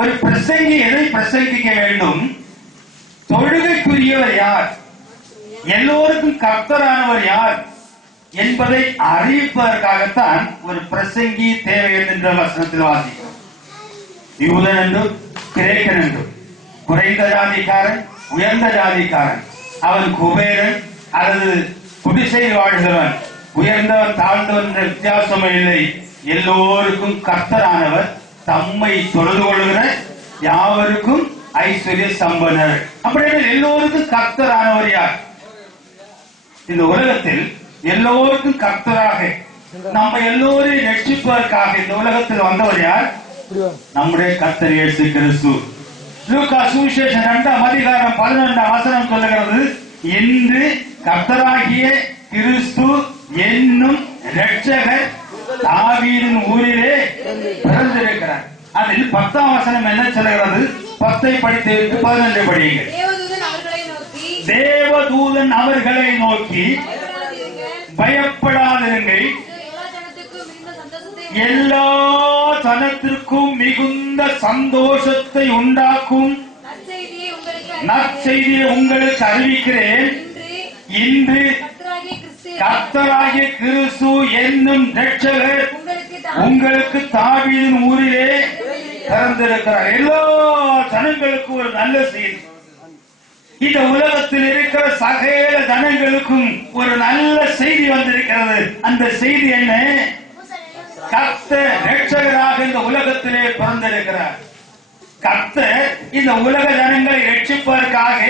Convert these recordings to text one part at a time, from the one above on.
ஒரு பிரசங்கி எதை பிரசங்கிக்க வேண்டும்? தொழுகைக்குரியவர் யார், எல்லோருக்கும் கர்த்தரானவர் யார் என்பதை அறிவிப்பதற்காகத்தான் ஒரு பிரசங்கி தேவை என்ற வசனத்தில் வாசிக்கிறோம். யூதன் என்றும் கிரேக்கன் என்றும், குறைந்த ஜாதிக்காரன் உயர்ந்த ஜாதிக்காரன், அவன் குபேரன் அல்லது குடிசையில் வாழ்கிறவன், உயர்ந்தவன் தாழ்ந்தவன் என்ற வித்தியாசமே இல்லை. எல்லோருக்கும் கர்த்தரானவர், தம்மை தொழுது கொள்கிற யாவருக்கும் ஐஸ்வர்ய சம்பனர். அப்படியே எல்லோருக்கும் கர்த்தரானவர் யார்? இந்த உலகத்தில் எல்லோருக்கும் கர்த்தராக நம்ம எல்லோரையும் ரட்சிப்பதற்காக இந்த உலகத்தில் வந்தவர் யார்? நம்முடைய கர்த்தர் இயேசு கிறிஸ்து. லூக்கா சுவிசேஷம் 2ஆம் அதிகாரம் 11ஆம் வசனம் சொல்லுகிறது, இன்று கர்த்தராகிய கிறிஸ்து என்னும் இரட்சகர் தாவீதின் ஊரிலே பிறந்திருக்கிறார். அதில் 10ஆம் வசனம் என்ன சொல்லுகிறது? 10ஐ படித்து 11 படியுங்கள். தேவதூதன் அவர்களை நோக்கி பயப்படாதிருங்கள், எல்லா ஜனத்திற்கும் மிகுந்த சந்தோஷத்தை உண்டாக்கும் நற்செய்தியை உங்களுக்கு அறிவிக்கிறேன். இன்று கர்த்தராகிய கிறிஸ்து என்னும் இரட்சகர் உங்களுக்கு தாவீதின் ஊரிலே பிறந்திருக்கிறார். எல்லா ஜனங்களுக்கும் ஒரு நல்ல செய்தி. இந்த உலகத்தில் இருக்கிற சகல ஜனங்களுக்கும் ஒரு நல்ல செய்தி வந்திருக்கிறது. அந்த செய்தி என்ன? கர்த்தர் இரட்சகராக இந்த உலகத்திலே பிறந்திருக்கிறார். கர்த்தர் இந்த உலக ஜனங்களை ரட்சிப்பதற்காக,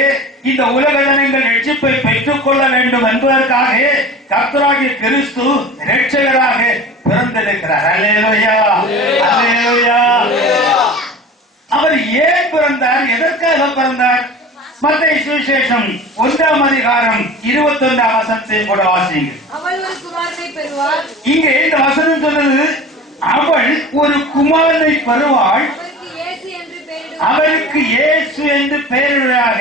இந்த உலக ஜனங்கள் ரட்சிப்பை பெற்றுக் கொள்ள வேண்டும் என்பதற்காக கர்த்தராகிய கிறிஸ்து இரட்சகராக பிறந்திருக்கிறார். அல்லேலூயா, அல்லேலூயா. அவர் ஏன் பிறந்தார்? எதற்காக பிறந்தார்? மத்தேயு சுவிசேஷம் 1ஆம் அதிகாரம் 21ஆம் வசனத்தை கூட வாசியுங்கள். இங்கே இந்த வசனம் சொல்றது, அவள் ஒரு குமாரனை பெறுவாள், அவருக்கு இயேசு என்று பெயரிடுவாக.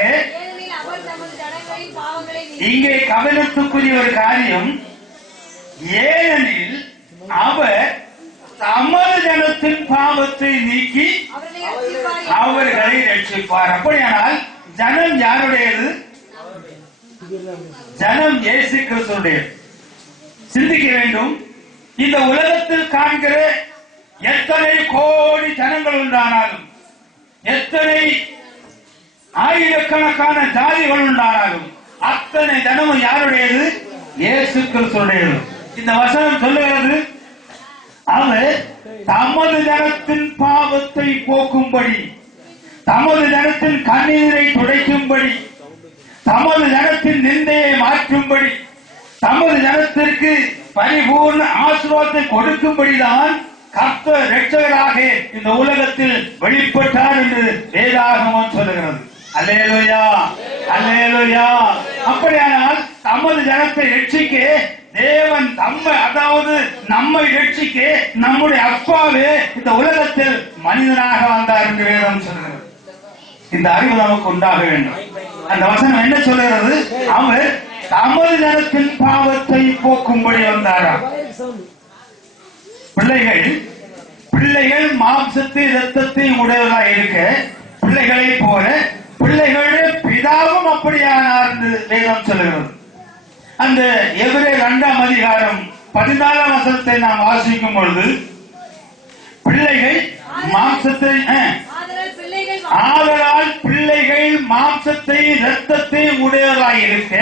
இங்கே கவனத்துக்குரிய ஒரு காரியம், ஏனெனில் அவர் தமது ஜனத்தின் பாவத்தை நீக்கி அவர்களை ரட்சிப்பார். அப்படியானால் ஜனம் யாருடையது? ஜனம் இயேசு கிறிஸ்துவுடையது. சிந்திக்க வேண்டும். இந்த உலகத்தில் காண்கிற எத்தனை கோடி ஜனங்கள் உண்டானாலும், எத்தனை ஆயிரக்கணக்கான ஜாதிகள் உண்டானாலும், அத்தனை ஜனமும் யாருடையது? இயேசு கிறிஸ்துவுடையது. இந்த வசனம் சொல்லுகிறது, அவர் தமது ஜனத்தின் பாவத்தை போக்கும்படி, தமது ஜனத்தின் கண்ணீரை துடைக்கும்படி, தமது ஜனத்தின் நிந்தையை மாற்றும்படி, தமது ஜனத்திற்கு பரிபூர்ண ஆசீர்வாதத்தை கொடுக்கும்படிதான் கர்த்தர் இரட்சகராக இந்த உலகத்தில் வெளிப்பட்டார் என்று வேதாகமம் சொல்லுகிறது. அல்லேலூயா, அல்லேலூயா. அப்படியானால் தமது ஜனத்தை ரட்சிக்க தேவன் அதாவது நம்மை ரட்சிக்க நம்முடைய அப்பாவே இந்த உலகத்தில் மனிதனாக வந்தார் என்று வேதம் சொல்கிறது. இந்த அறிவு நமக்கு உண்டாக வேண்டும். அந்த வசனம் என்ன சொல்கிறது? அவர் தமது ஜனத்தின் பாவத்தை போக்கும்படி வந்தாரா? பிள்ளைகள் மாம்சத்தை இரத்தத்தை உடையவராக இருக்க, பிள்ளைகளை போல பிள்ளைகளுடைய பிதாவும் அப்படியானார் என்று வேதம் சொல்கிறது. அந்த எபிரேயர் 2ஆம் அதிகாரம் 14ஆம் வசனத்தை நாம் வாசிக்கும் பொழுது, பிள்ளைகள் மாம்சத்தை ஆதலால் பிள்ளைகள் மாம்சத்தை இரத்தத்தை உடையவராக இருக்க,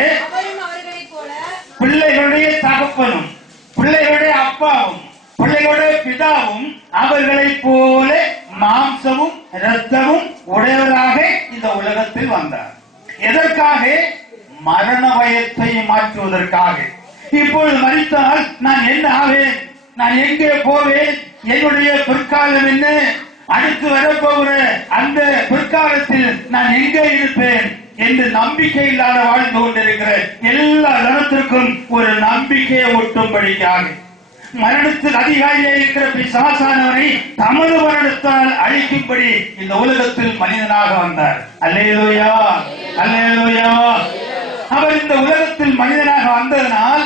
பிள்ளைகளுடைய தகப்பனும் பிள்ளைகளுடைய அப்பாவும் பிள்ளைகளுடைய பிதாவும் அவர்களைப் போல மாம்சமும் இரத்தமும் உடையவராக இந்த உலகத்தில் வந்தார். எதற்காக? மரண பயத்தை மாற்றுவதற்காக. இப்பொழுது மரித்தால் நான் என்ன ஆவேன்? நான் எங்கே போவேன்? என்னுடைய பிற்காலம் என்ன? அடுத்து வரப்போகிற அந்த பிற்காலத்தில் நான் எங்கே இருப்பேன் என்று நம்பிக்கை இல்லாத வாழ்ந்து கொண்டிருக்கிற எல்லா ஜனத்திற்கும் ஒரு நம்பிக்கையை ஊட்டும்படியாக, மரணத்துக்கு அதிகாரியாக இருக்கிற பிசாசானவரை தமது மரணத்தால் அழிக்கும்படி இந்த உலகத்தில் மனிதனாக வந்தார். அல்லேலூயா, அல்லேலூயா. அவர் இந்த உலகத்தில் மனிதனாக வந்ததனால்